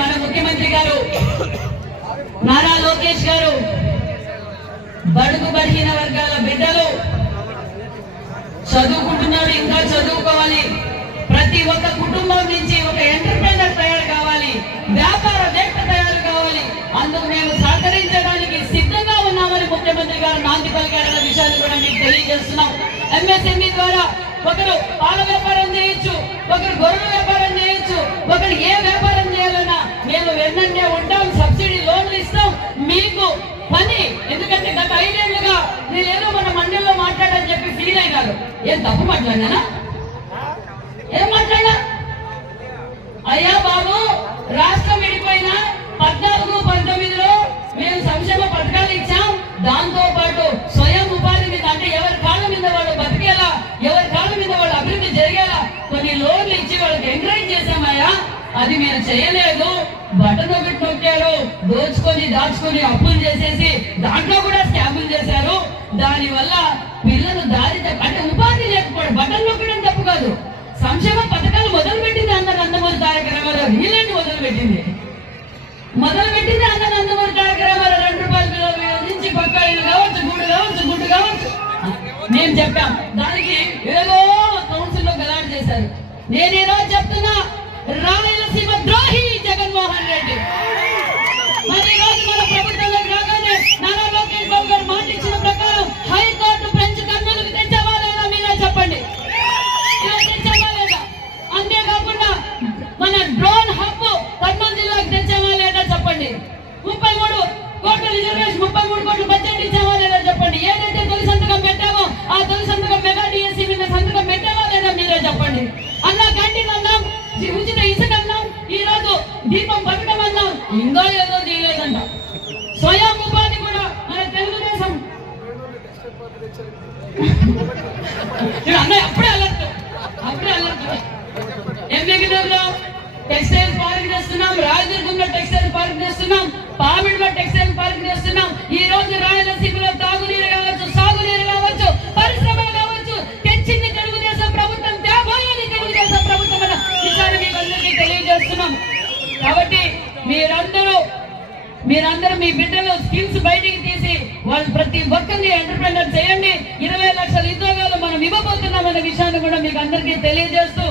మన ముఖ్యమంత్రి గారు నారా లోకేష్ గారు బడుగు బలహీన వర్గాల బిడ్డలు చదువుకుంటున్నారు ఇంకా చదువుకోవాలి. ప్రతి ఒక్క కుటుంబం నుంచి ఒక ఎంటర్ప్రైనర్ తయారు కావాలి. వ్యాపారవేత్త తయారు కావాలి. అందుకు మేము సహకరించడానికి సిద్ధంగా ఉన్నామని ముఖ్యమంత్రి గారు నాంది పలికారన్న విషయాన్ని కూడా మీకు తెలియజేస్తున్నాం. ఎంఎస్ఎంఈ ద్వారా ఒకరు పాల వ్యాపారం చేయొచ్చు ఒకరు గొర్రెల వ్యాపారం మీకు పని. ఎందుకంటే గత ఐదేళ్ళుగా నేనేదో మన మండలిలో మాట్లాడని చెప్పి ఫీల్ అయినారు. ఏం తప్పు మాట్లాడినా ఏం మాట్లాడా అయ్యా బాబు రాష్ట్రం విడిపోయినా పద్నాలుగు పంతొమ్మిదిలో మేము సంక్షేమ పథకాలు ఇచ్చాం. దాంతో పాటు స్వయం ఉపాధి మీద అంటే ఎవరి కాళ్ళ మీద వాళ్ళు బతికేలా ఎవరి కాళ్ళ మీద వాళ్ళు అభివృద్ధి జరిగేలా కొన్ని లోన్లు అది మీరు చేయలేదు. బటన్ ఒకటి నొక్కారు. దోచుకొని దాచుకొని అప్పులు చేసేసి దాంట్లో కూడా స్కాములు చేశారు. దాని వల్ల పిల్లలు దారి అంటే ఉపాధి లేకపోవడం బటన్ నొక్కడం తప్పు కాదు. సంక్షేమ పథకాలు మొదలు పెట్టింది అన్న నందమూరి తారక రామారావు. వీళ్ళని మొదలు పెట్టింది మొదలు పెట్టింది అన్న నందమూరి తారక రామారావు. రెండు రూపాయల పిల్లల నుంచి బకాయిలు కావచ్చు గుడ్డు కావచ్చు గుడ్డు కావచ్చు. నేను చెప్పాం దానికి ఏదో కౌన్సిల్లో గలాట్ చేశారు. నేనేదో ముప్పై మూడు కోట్ల రిజర్వేషన్ ముప్పై చేస్తున్నాం రాజదుర్గంలో టెక్స్టైల్ పార్క్ చేస్తున్నాం పామిడిలో టెక్స్టైల్ పార్క్ చేస్తున్నాం. ఈ రోజు రాయలసీమలో తాగునీరు కావచ్చు సాగునీరు కావచ్చు పరిశ్రమలు కావచ్చు తెచ్చింది తెలుగుదేశం ప్రభుత్వం తేబోయేది తెలుగుదేశం ప్రభుత్వం అన్న విషయాన్ని మీకు అందరికీ తెలియజేస్తున్నాం. కాబట్టి మీరందరూ మీరందరూ మీ బిడ్డలు స్కిల్స్ బయటికి తీసి వాళ్ళు ప్రతి ఒక్కరిని ఎంటర్ప్రెనర్ చేయండి. ఇరవై లక్షల ఉద్యోగాలు మనం ఇవ్వబోతున్నాం అనే విషయాన్ని కూడా మీకు అందరికీ తెలియజేస్తూ